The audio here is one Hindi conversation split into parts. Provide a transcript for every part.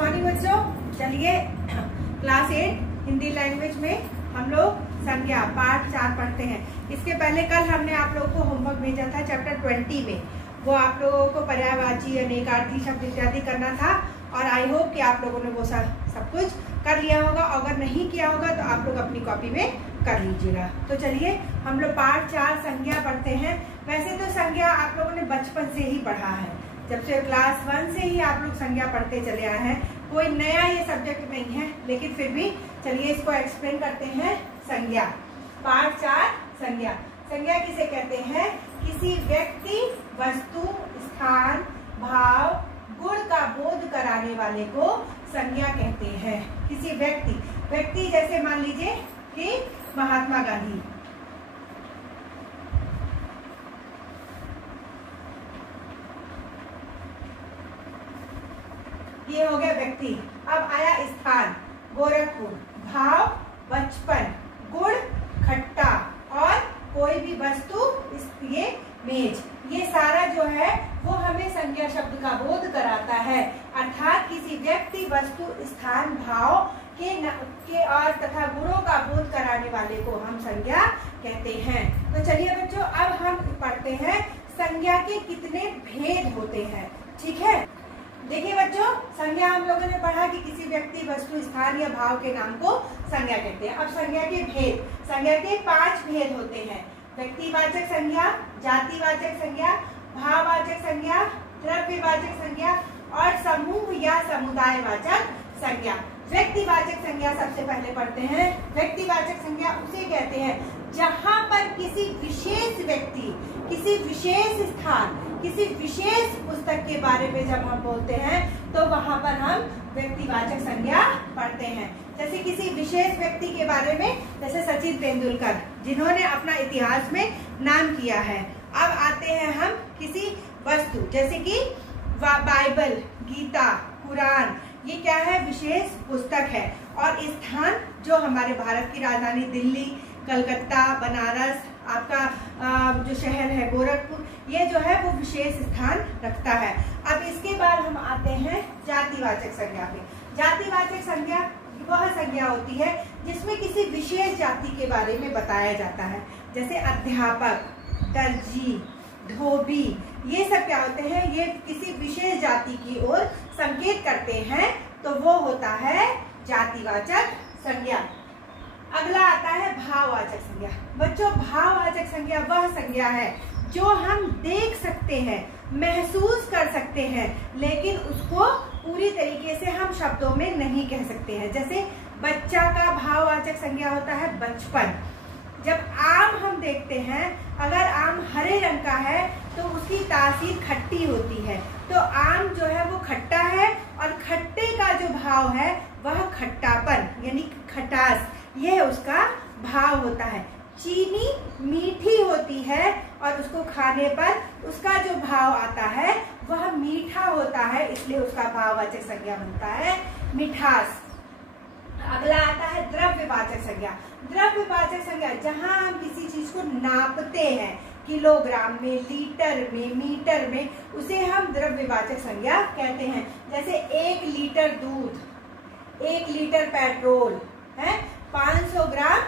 मॉर्निंग बच्चों, चलिए क्लास 8 हिंदी लैंग्वेज में हम लोग संज्ञा पार्ट 4 पढ़ते हैं। इसके पहले कल हमने आप लोगों को होमवर्क भेजा था चैप्टर 20 में, वो आप लोगों को पर्यायवाची अनेकार्थी शब्द इत्यादि करना था और आई होप कि आप लोगों ने वो सब कुछ कर लिया होगा। अगर नहीं किया होगा तो आप लोग अपनी कॉपी में कर लीजिएगा। तो चलिए हम लोग पार्ट 4 संज्ञा पढ़ते हैं। वैसे तो संज्ञा आप लोगों ने बचपन से ही पढ़ा है, जब से क्लास 1 से ही आप लोग संज्ञा पढ़ते चले आए हैं। कोई नया ये सब्जेक्ट नहीं है, लेकिन फिर भी चलिए इसको एक्सप्लेन करते हैं। संज्ञा पार्ट 4 संज्ञा। संज्ञा किसे कहते हैं? किसी व्यक्ति, वस्तु, स्थान, भाव, गुण का बोध कराने वाले को संज्ञा कहते हैं। किसी व्यक्ति जैसे मान लीजिए कि महात्मा गांधी, ये हो गया व्यक्ति। अब आया स्थान, गोरखपुर, भाव, बचपन, गुण, खट्टा, और कोई भी वस्तु, ये मेज। ये सारा जो है वो हमें संज्ञा शब्द का बोध कराता है। अर्थात किसी व्यक्ति, वस्तु, स्थान, भाव के और तथा गुणों का बोध कराने वाले को हम संज्ञा कहते हैं। तो चलिए बच्चों, अब हम पढ़ते हैं संज्ञा के कितने भेद होते हैं। ठीक है, देखिए बच्चों, संज्ञा हम लोगों ने पढ़ा कि किसी व्यक्ति, वस्तु, स्थान या भाव के नाम को संज्ञा कहते हैं। अब संज्ञा के भेद, संज्ञा के 5 भेद होते हैं। व्यक्तिवाचक संज्ञा, जातिवाचक संज्ञा, भाववाचक संज्ञा, द्रव्यवाचक संज्ञा और समूह या समुदायवाचक संज्ञा। व्यक्तिवाचक संज्ञा सबसे पहले पढ़ते हैं। व्यक्तिवाचक संज्ञा उसे कहते हैं जहां पर किसी विशेष व्यक्ति, किसी विशेष स्थान, किसी विशेष पुस्तक के बारे में जब हम बोलते हैं तो वहां पर हम व्यक्तिवाचक संज्ञा पढ़ते हैं। जैसे किसी विशेष व्यक्ति के बारे में, जैसे सचिन तेंदुलकर, जिन्होंने अपना इतिहास में नाम किया है। अब आते हैं हम किसी वस्तु, जैसे कि बाइबल, गीता, कुरान, ये क्या है? विशेष पुस्तक है। और स्थान जो हमारे भारत की राजधानी दिल्ली, कलकत्ता, बनारस, आपका जो शहर है गोरखपुर, ये जो है वो विशेष स्थान रखता है। अब इसके बाद हम आते हैं जातिवाचक संज्ञा पे। जातिवाचक संज्ञा वह संज्ञा होती है जिसमें किसी विशेष जाति के बारे में बताया जाता है। जैसे अध्यापक, दर्जी, धोबी, ये सब क्या होते हैं? ये किसी विशेष जाति की ओर संकेत करते हैं, तो वो होता है जातिवाचक संज्ञा। अगला आता है भाववाचक संज्ञा। बच्चों, भाववाचक संज्ञा वह संज्ञा है जो हम देख सकते हैं, महसूस कर सकते हैं, लेकिन उसको पूरी तरीके से हम शब्दों में नहीं कह सकते हैं। जैसे बच्चा का भाववाचक संज्ञा होता है बचपन। जब आम हम देखते हैं, अगर आम हरे रंग का है तो उसकी तासीर खट्टी होती है, तो आम जो है वो खट्टा है और खट्टे का जो भाव है वह खट्टापन यानी खटास, यह उसका भाव होता है। चीनी मीठी होती है और उसको खाने पर उसका जो भाव आता है वह मीठा होता है, इसलिए उसका भाववाचक संज्ञा बनता है मिठास। अगला आता है द्रव्यवाचक संज्ञा। द्रव्यवाचक संज्ञा जहां हम किसी चीज को नापते हैं, किलोग्राम में, लीटर में, मीटर में, उसे हम द्रव्यवाचक संज्ञा कहते हैं। जैसे 1 लीटर दूध, 1 लीटर पेट्रोल है, 500 ग्राम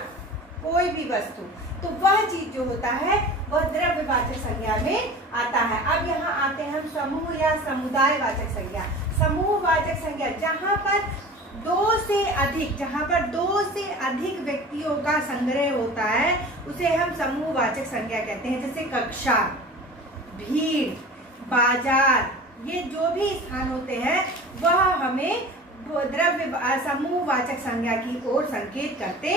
कोई भी वस्तु, तो वह चीज जो होता है वह द्रव्यवाचक संज्ञा में आता है। अब यहाँ आते हैं हम समूह या समुदायवाचक संज्ञा। समूहवाचक संज्ञा जहां पर 2 से अधिक व्यक्तियों का संग्रह होता है, उसे हम समूहवाचक संज्ञा कहते हैं। जैसे कक्षा, भीड़, बाजार, ये जो भी स्थान होते हैं वह हमें समूहवाचक संज्ञा की ओर संकेत करते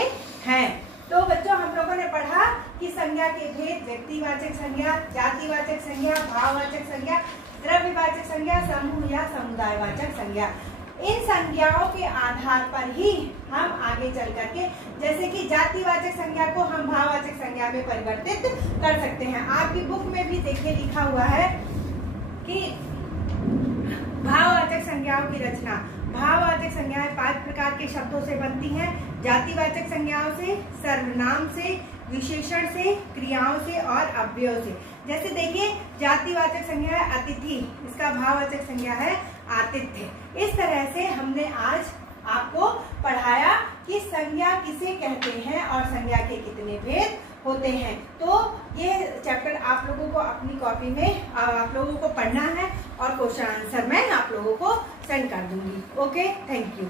हैं। तो बच्चों, हम लोगों ने पढ़ा कि संज्ञा के भेद: व्यक्तिवाचक संज्ञा, जातिवाचक संज्ञा, भाववाचक संज्ञा, द्रव्यवाचक संज्ञा, समूह या समुदायवाचक संज्ञा। इन संज्ञाओं के आधार पर ही हम आगे चल करके, जैसे कि जातिवाचक संज्ञा को हम भाववाचक संज्ञा में परिवर्तित कर सकते हैं। आपकी बुक में भी देखिए लिखा हुआ है कि भाववाचक संज्ञाओं की रचना। भाववाचक संज्ञाएं 5 प्रकार के शब्दों से बनती हैं। जातिवाचक संज्ञाओं से, सर्वनाम से, विशेषण से, क्रियाओं से और अव्ययों से। जैसे देखिए, जातिवाचक संज्ञा है अतिथि, इसका भाववाचक संज्ञा है आतिथ्य। इस तरह से हमने आज आपको पढ़ाया कि संज्ञा किसे कहते हैं और संज्ञा के कितने भेद होते हैं। तो ये चैप्टर आप लोगों को अपनी कॉपी में आप लोगों को पढ़ना है और क्वेश्चन आंसर मैं आप लोगों को सेंड कर दूंगी। Okay, thank you.